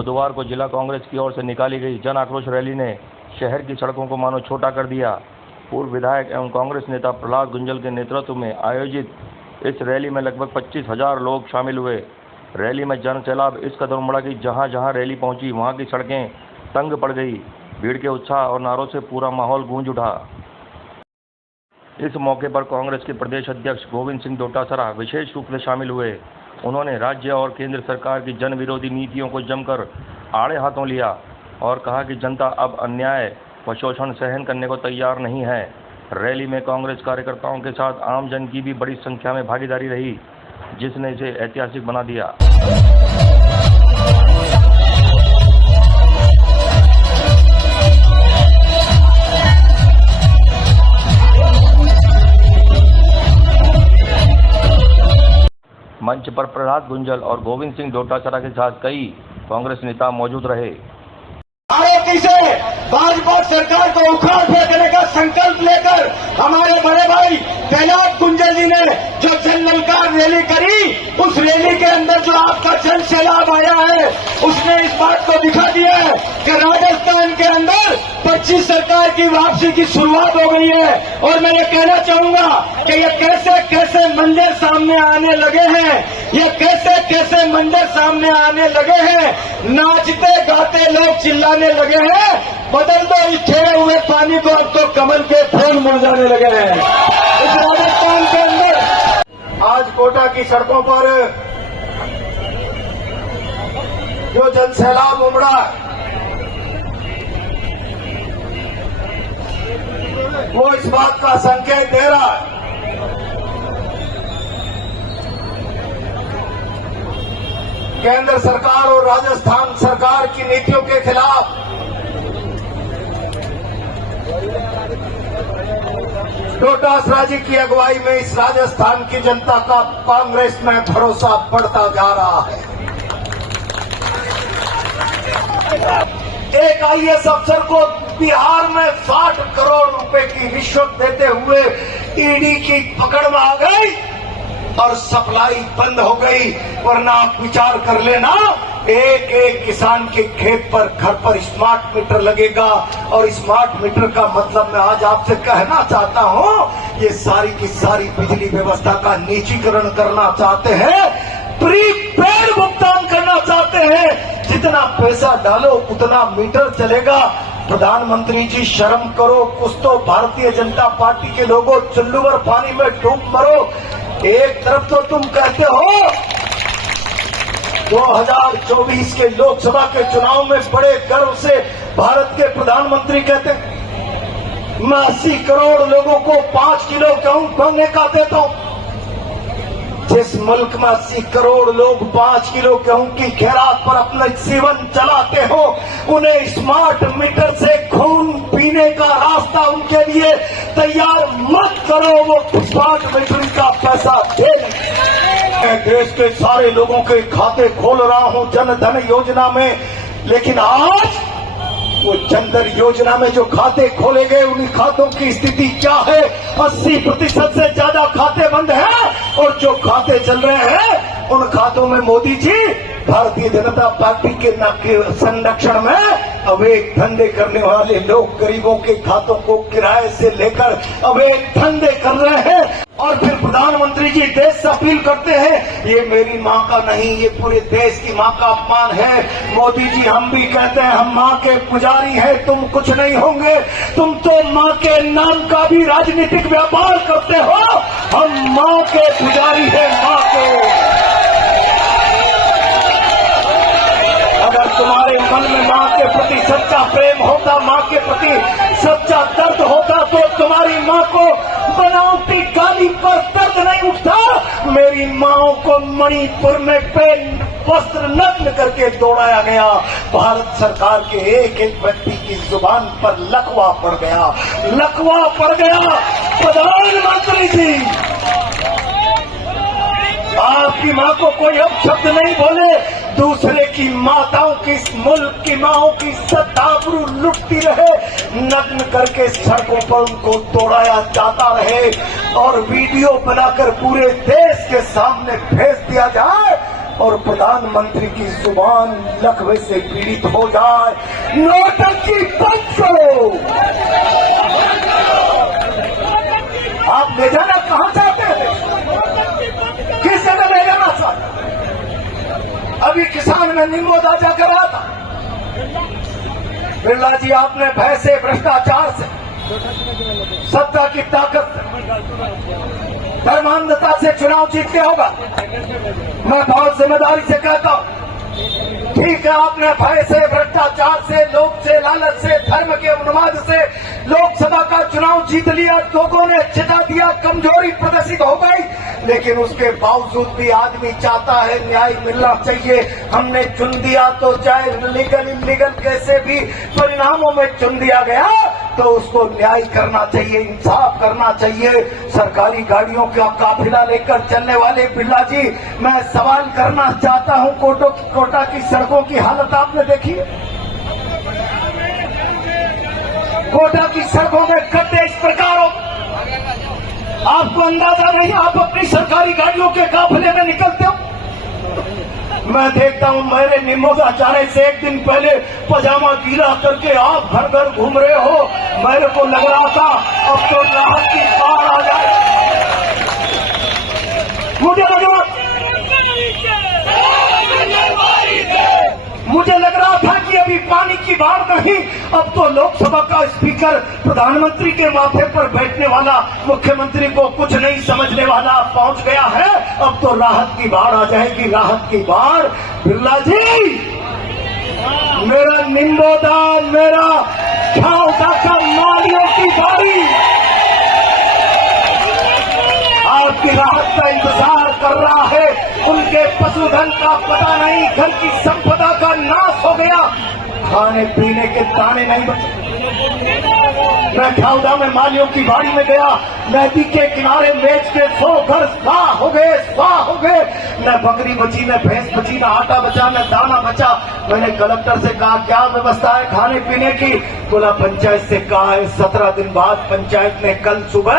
बुधवार को जिला कांग्रेस की ओर से निकाली गई जन आक्रोश रैली ने शहर की सड़कों को मानो छोटा कर दिया। पूर्व विधायक एवं कांग्रेस नेता प्रहलाद गुंजल के नेतृत्व में आयोजित इस रैली में लगभग 25,000 लोग शामिल हुए। रैली में जन सैलाब इस कदर उमड़ा कि जहां जहां रैली पहुंची वहां की सड़कें तंग पड़ गई। भीड़ के उत्साह और नारों से पूरा माहौल गूंज उठा। इस मौके पर कांग्रेस के प्रदेश अध्यक्ष गोविंद सिंह डोटासरा विशेष रूप से शामिल हुए। उन्होंने राज्य और केंद्र सरकार की जन विरोधी नीतियों को जमकर आड़े हाथों लिया और कहा कि जनता अब अन्याय व शोषण सहन करने को तैयार नहीं है। रैली में कांग्रेस कार्यकर्ताओं के साथ आम जन की भी बड़ी संख्या में भागीदारी रही, जिसने इसे ऐतिहासिक बना दिया। मंच पर प्रहलाद गुंजल और गोविंद सिंह डोटासरा के साथ कई कांग्रेस नेता मौजूद रहे। आरोपी से भाजपा सरकार को उखाड़ फेंकने का संकल्प लेकर हमारे बड़े भाई प्रहलाद गुंजल जी ने जो जन ललकार रैली करी, उस रैली के अंदर जो आपका जन सैलाब आया है, उसने इस बात को दिखा दिया है कि राजस्थान के अंदर 25 सरकार की वापसी की शुरुआत हो गई है। और मैं ये कहना चाहूंगा कि ये कैसे कैसे मंजर सामने आने लगे हैं, ये कैसे कैसे मंजर सामने आने लगे हैं। नाचते गाते लोग चिल्लाने लगे हैं, बदल दो इस ठहरे हुए पानी को, अब तो कमल के फूल मुरझाने लगे हैं। इस राजस्थान के अंदर आज कोटा की सड़कों पर जो जन सैलाब उमड़ा, वो इस बात का संकेत दे रहा है केंद्र सरकार और राजस्थान सरकार की नीतियों के खिलाफ डोटासरा जी की अगुवाई में इस राजस्थान की जनता का कांग्रेस में भरोसा बढ़ता जा रहा है। एक आईएएस अफसर को बिहार में 60 करोड़ रुपए की रिश्वत देते हुए ईडी की पकड़ में आ गई और सप्लाई बंद हो गई। वरना आप विचार कर लेना, एक एक किसान के खेत पर घर पर स्मार्ट मीटर लगेगा। और स्मार्ट मीटर का मतलब मैं आज आपसे कहना चाहता हूं, ये सारी की सारी बिजली व्यवस्था का निजीकरण करना चाहते हैं, प्रीपेड भुगतान करना चाहते हैं। जितना पैसा डालो उतना मीटर चलेगा। प्रधानमंत्री जी शर्म करो कुछ तो। भारतीय जनता पार्टी के लोगों, चुल्लू भर पानी में डूब मरो। एक तरफ तो तुम कहते हो 2024 के लोकसभा के चुनाव में बड़े गर्व से भारत के प्रधानमंत्री कहते मैं 80 करोड़ लोगों को 5 किलो गेहूं खाने का देता हूं। जिस मुल्क में 80 करोड़ लोग 5 किलो गेहूं की खैरात पर अपना जीवन चलाते हो, उन्हें स्मार्ट मीटर से खून पीने का रास्ता उनके लिए तैयार मत करो। वो स्मार्ट मीटर का पैसा दे। मैं देश के सारे लोगों के खाते खोल रहा हूं जन धन योजना में, लेकिन आज वो जनधन योजना में जो खाते खोले गए, उन खातों की स्थिति क्या है? 80% से ज्यादा खाते बंद हैं और जो खाते चल रहे हैं उन खातों में मोदी जी भारतीय जनता पार्टी के संरक्षण में अवैध धंधे करने वाले लोग गरीबों के खातों को किराए से लेकर अवैध धंधे कर रहे हैं। और फिर प्रधानमंत्री जी देश से अपील करते हैं, ये मेरी माँ का नहीं, ये पूरे देश की माँ का अपमान है। मोदी जी हम भी कहते हैं हम माँ के पुजारी हैं, तुम कुछ नहीं होंगे। तुम तो माँ के नाम का भी राजनीतिक व्यापार करते हो। हम माँ के पुजारी हैं, माँ के। अगर तुम्हारे मन में माँ के प्रति सच्चा प्रेम होता, माँ के प्रति सच्चा दर्द होता, तो तुम्हारी माँ को बनावटी गाली पर दर्द नहीं उठता। मेरी माँ को मणिपुर में पेन वस्त्र नग्न करके दौड़ाया गया। भारत सरकार के एक एक व्यक्ति की जुबान पर लकवा पड़ गया, लकवा पड़ गया। प्रधानमंत्री जी आपकी माँ को कोई अपशब्द नहीं बोले। दूसरे की माताओं की, इस मुल्क की माओं की सत्ताबरू लुटती रहे, नग्न करके सड़कों पर उनको दौड़ाया जाता रहे और वीडियो बनाकर पूरे देश के सामने भेज दिया जाए। और प्रधानमंत्री की जुबान लकवे से पीड़ित हो जाए। नोटंकी बंद करो। आप ले जाना कहां चाहते हैं? किस जगह ले जाना चाहते? अभी किसान में निम्बोदा जाकर आया था। बिरला जी, आपने भय से, भ्रष्टाचार से, सत्ता की ताकत से, धर्मांधता से चुनाव जीतते होगा। मैं बहुत जिम्मेदारी से कहता हूं, ठीक है, आपने भय से, भ्रष्टाचार से, लोभ से, लालच से, धर्म के उन्माद से लोकसभा का चुनाव जीत लिया, लोगों ने चिता दिया, कमजोरी प्रदर्शित हो गई, लेकिन उसके बावजूद भी आदमी चाहता है न्याय मिलना चाहिए। हमने चुन दिया तो चाहे लीगल इलीगल कैसे भी परिणामों में चुन दिया गया तो उसको न्याय करना चाहिए, इंसाफ करना चाहिए। सरकारी गाड़ियों का काफिला लेकर चलने वाले बिरला जी, मैं सवाल करना चाहता हूं, कोटा की सड़कों की हालत आपने देखी है? कोटा की सड़कों में गड्ढे इस प्रकार हो, आपको अंदाजा नहीं, आप अपनी सरकारी गाड़ियों के काफिले में निकलते हो। मैं देखता हूं, मेरे निम्बोदा जाने से एक दिन पहले पजामा गीला करके आप घर घर घूम रहे हो। मेरे को लग रहा था अब तो राहत की बाढ़ आ जाए। मुझे लग रहा था कि अभी पानी की बाढ़ नहीं, अब तो लोकसभा का स्पीकर प्रधानमंत्री के माथे पर बैठने वाला, मुख्यमंत्री को कुछ नहीं समझने वाला पहुंच गया है। अब तो राहत की बाढ़ आ जाएगी, राहत की बाढ़। बिरला जी, मेरा निम्बोदा, मेरा छावदा का मालियों की बारी आपकी राहत का इंतजार कर रहा है। उनके पशुधन का पता नहीं, घर की संपदा का नाश हो गया, खाने पीने के दाने नहीं बचे। मैं छावदा में मालियों की बाड़ी में गया, नदी के किनारे मेज के 100 घर स्वाह हो गए, स्वाह हो गए। न बकरी बची, न भैंस बची, न आटा बचा, न दाना बचा। मैंने कलेक्टर से कहा क्या व्यवस्था है खाने पीने की? बोला पंचायत से कहा है। 17 दिन बाद पंचायत ने कल सुबह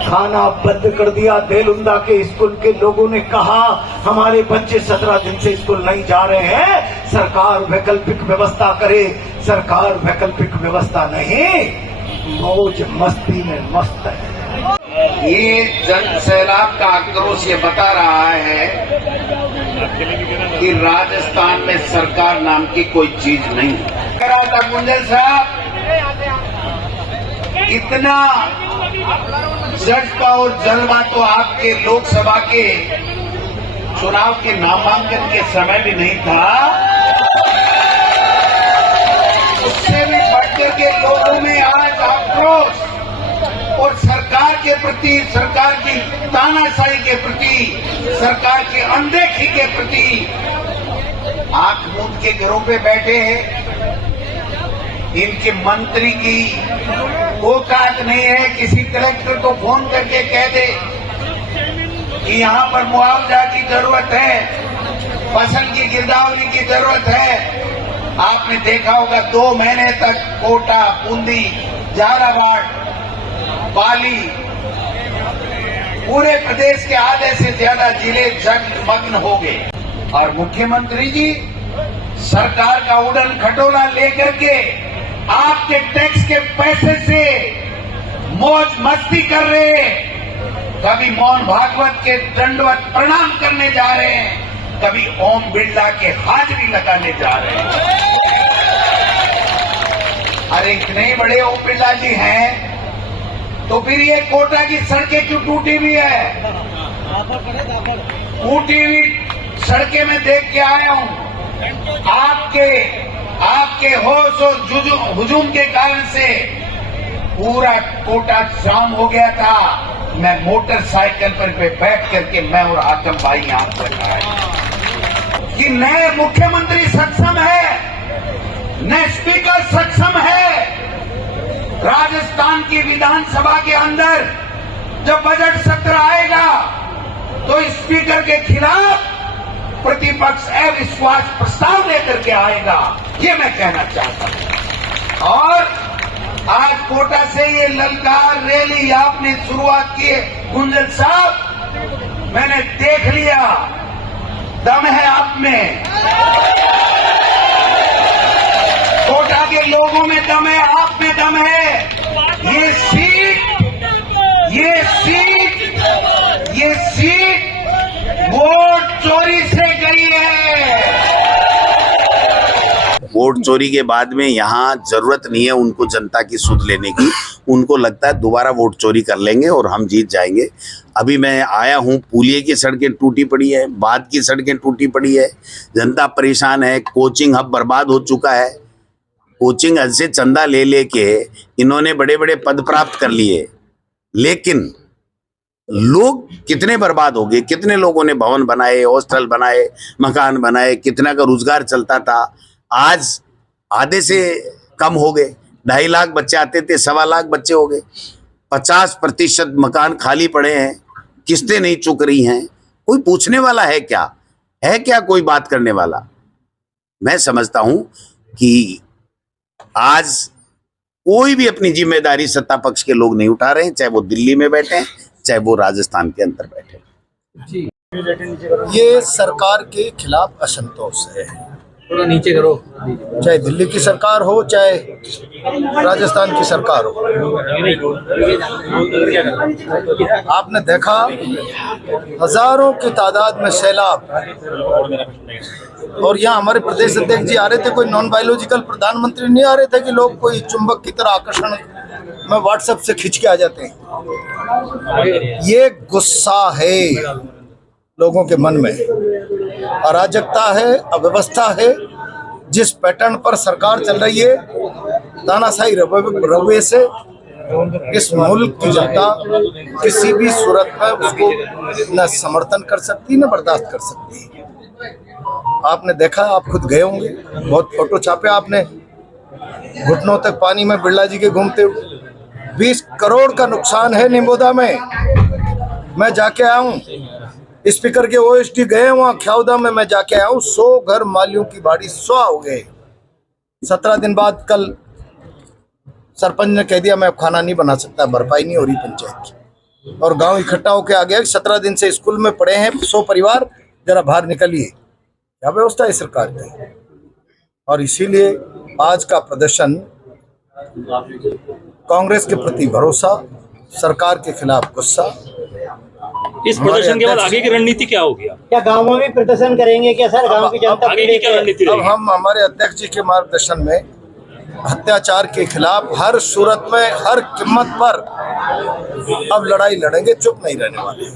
खाना बंद कर दिया। देलुंदा के स्कूल के लोगों ने कहा हमारे बच्चे 17 दिन से स्कूल नहीं जा रहे हैं, सरकार वैकल्पिक व्यवस्था करे। सरकार वैकल्पिक व्यवस्था नहीं, मौज मस्ती में मस्त है। ये जन सैलाब का आक्रोश ये बता रहा है कि राजस्थान में सरकार नाम की कोई चीज नहीं है। गुंजल साहब, इतना जज्बा और जज्बा तो आपके लोकसभा के चुनाव के नामांकन के समय भी नहीं था। उससे भी बढ़कर के लोगों में आज आक्रोश और सरकार के प्रति, सरकार की तानाशाही के प्रति, सरकार की अनदेखी के प्रति आंख मूंद के घरों पे बैठे हैं। इनके मंत्री की औकात नहीं है किसी कलेक्टर को फोन करके कह दे कि यहाँ पर मुआवजा की जरूरत है, फसल की गिरदावरी की जरूरत है। आपने देखा होगा 2 महीने तक कोटा, बूंदी, झालावाड़, पाली, पूरे प्रदेश के आधे से ज्यादा जिले जगमग्न हो गए। और मुख्यमंत्री जी सरकार का उड़न खटोला लेकर के आपके टैक्स के पैसे से मौज मस्ती कर रहे हैं। कभी मोहन भागवत के दंडवत प्रणाम करने जा रहे हैं, कभी ओम बिरला के हाजिरी लगाने जा रहे हैं। अरे इतने बड़े ओम बिरला जी हैं तो फिर ये कोटा की सड़कें क्यों टूटी हुई है? टूटी हुई सड़कें मैं देख के आया हूं। आपके होश और हुजूम के कारण से पूरा कोटा जाम हो गया था। मैं मोटरसाइकिल पर बैठ करके मैं और आजम भाई यहां पर आए कि नए मुख्यमंत्री सक्षम है, नए स्पीकर सक्षम है। राजस्थान की विधानसभा के अंदर जब बजट सत्र आएगा तो स्पीकर के खिलाफ प्रतिपक्ष अविश्वास प्रस्ताव लेकर के आएगा, ये मैं कहना चाहता हूं। और आज कोटा से ये ललकार रैली आपने शुरुआत की है गुंजल साहब, मैंने देख लिया दम है आप में, कोटा के लोगों में दम है, आप में दम है। ये सीट वोट चोरी से गई है। वोट चोरी के बाद में यहाँ जरूरत नहीं है उनको जनता की सुध लेने की। उनको लगता है दोबारा वोट चोरी कर लेंगे और हम जीत जाएंगे। अभी मैं आया हूँ, पुलिये की सड़कें टूटी पड़ी है, बाद की सड़कें टूटी पड़ी है, जनता परेशान है, कोचिंग हब बर्बाद हो चुका है। कोचिंग हब से चंदा ले लेके इन्होंने बड़े बड़े पद प्राप्त कर लिए, लेकिन लोग कितने बर्बाद हो गए। कितने लोगों ने भवन बनाए, हॉस्टल बनाए, मकान बनाए, कितना का रोजगार चलता था, आज आधे से कम हो गए। 2.5 लाख बच्चे आते थे, 1.25 लाख बच्चे हो गए। 50% मकान खाली पड़े हैं, किस्तें नहीं चुक रही हैं। कोई पूछने वाला है क्या? है क्या कोई बात करने वाला? मैं समझता हूं कि आज कोई भी अपनी जिम्मेदारी सत्ता पक्ष के लोग नहीं उठा रहे हैं, चाहे वो दिल्ली में बैठे हैं, चाहे वो राजस्थान के अंदर बैठे हैं। ये सरकार के खिलाफ असंतोष है, थोड़ा नीचे करो। चाहे दिल्ली की सरकार हो, चाहे राजस्थान की सरकार हो। आपने देखा हजारों की तादाद में सैलाब, और यहाँ हमारे प्रदेश अध्यक्ष जी आ रहे थे, कोई नॉन बायोलॉजिकल प्रधानमंत्री नहीं आ रहे थे कि लोग कोई चुंबक की तरह आकर्षण में व्हाट्सएप से खींच के आ जाते हैं। ये गुस्सा है लोगों के मन में, अराजकता है, अव्यवस्था है। जिस पैटर्न पर सरकार चल रही है, तानाशाही रवैये से इस मुल्क की जनता किसी भी सूरत में उसको न समर्थन कर सकती, न बर्दाश्त कर सकती। आपने देखा, आप खुद गए होंगे, बहुत फोटो छापे आपने, घुटनों तक पानी में बिरला जी के घूमते हुए। 20 करोड़ का नुकसान है निम्बोदा में। मैं जाके आया हूँ, स्पीकर के ओएसडी गए वहाँ ख्याउदा में, मैं जाके आया हूँ। 100 घर मालियों की बाड़ी सुहा हो गए। 17 दिन बाद कल सरपंच ने कह दिया मैं अब खाना नहीं बना सकता, भरपाई नहीं हो रही पंचायत की, और गांव इकट्ठा होकर आ गया। 17 दिन से स्कूल में पढ़े हैं 100 परिवार, जरा बाहर निकलिए। क्या व्यवस्था है सरकार की? और इसीलिए आज का प्रदर्शन कांग्रेस के प्रति भरोसा, सरकार के खिलाफ गुस्सा। इस प्रदर्शन के बाद आगे की रणनीति क्या होगी? क्या गांवों में प्रदर्शन करेंगे क्या सर? गांव की जनता आगे की क्या रणनीति अब हम हमारे अध्यक्ष जी के मार्गदर्शन में अत्याचार के खिलाफ हर सूरत में, हर कीमत पर अब लड़ाई लड़ेंगे, चुप नहीं रहने वाले।